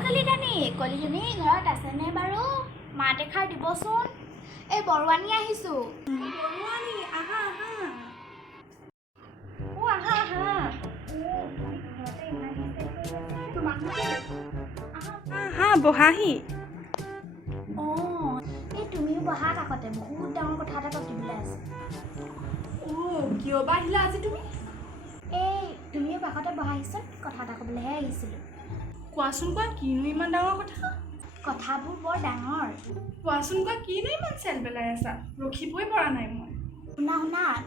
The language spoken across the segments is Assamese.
কলিজনী ঘৰত আছেনে বাৰু? মাত এষাৰ দিবচোন। এই বৰুৱানী আহিছো। বৰুৱানী আহা আহা। আহা আহা। আহা বহাহি। এই তুমিও বহা কাষতে, বহুত ডাঙৰ কথা এটা পাতিবলৈ আছে। কিয় বা আহিলা আজি তুমি? এই তুমিও কাষতে বহাহিচোন, কথা এটা ক'বলৈহে আহিছিলোঁ। কোৱাচোন কোৱা, কিনো ইমান ডাঙৰ কথা? কথাবোৰ বৰ ডাঙৰ। কোৱাচোন কোৱা, কিনো ইমান চেল পেলাই আছা? ৰখিবই পৰা নাই মই। শুনা,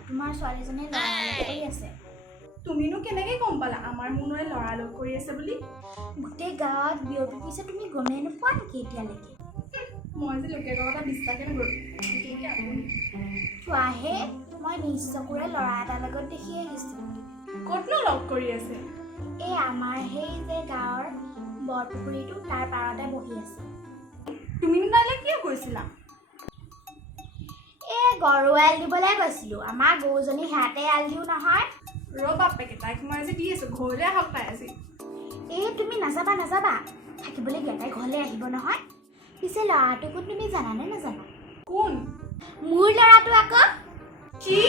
তোমাৰ ছোৱালীজনীয়ে ল'ৰালগ কৰি আছে। তুমিনো কেনেকৈ গম পালা আমাৰ মুনুৱে ল'ৰালগ কৰি আছে বুলি? গোটেই গাঁৱত বিয়পি পিছে তুমি গমেই নোপোৱা নেকি এতিয়ালৈকে? মই যে লোকে কথা বিশ্বাসে নকৰোঁ। চোৱাহে, মই নিজ চকুৰে ল'ৰা এটাৰ লগত দেখি আহিছোঁ। ক'তনো লগ কৰি আছে? এই আমাৰ সেই যে গাঁৱৰ বৰপুখুৰীটো, তাৰ পাৰতে বহি আছে। তুমিনো তাইলৈ কিয় গৈছিলা? এই গৰু এৰাল দিবলৈ গৈছিলোঁ। আমাৰ গৰুজনী সেয়াতে এৰাল দিওঁ নহয়। বাপেকে তাইক মই আজি দি আছোঁ, ঘৰলৈ আহক তাই আজি। এই তুমি নাযাবা, থাকিবলৈ গ'লে তাই ঘৰলৈ আহিব নহয়। পিছে ল'ৰাটো কোন তুমি জানানে নাজানা? কোন? মোৰ ল'ৰাটো আকৌ। কি?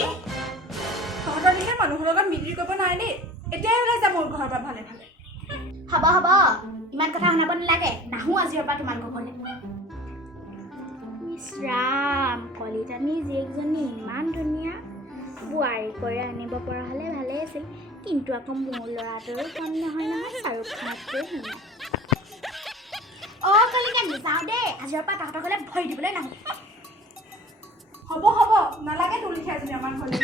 তহঁতৰ লিখা মানুহৰ লগত মিলি কৰিব নোৱাৰে দেই। এতিয়াই ওলাই যা মোৰ ঘৰৰ পৰা ভালে ভালে। হ'ব, ইমান কথা শুনাব নালাগে। নাহোঁ আজিৰ পৰা তোমালোকৰ ঘৰলৈ। ইছ ৰাম, কলিতানী জীয়েকজনী ইমান ধুনীয়া। বোৱাৰী কৰি আনিব পৰা হ'লে ভালেই আছিল, কিন্তু আকৌ মোৰ ল'ৰাটোৰো কম নহয়, শ্বাহৰুখ খানতকৈ ধুনীয়া। কলিতানী যাওঁ দেই, আজিৰ পৰা তহঁতৰ ঘৰলৈ ভৰি দিবলৈ নাহোঁ। হ'ব, নালাগে তোৰ লিখা এজনী আমাৰ ঘৰলৈ।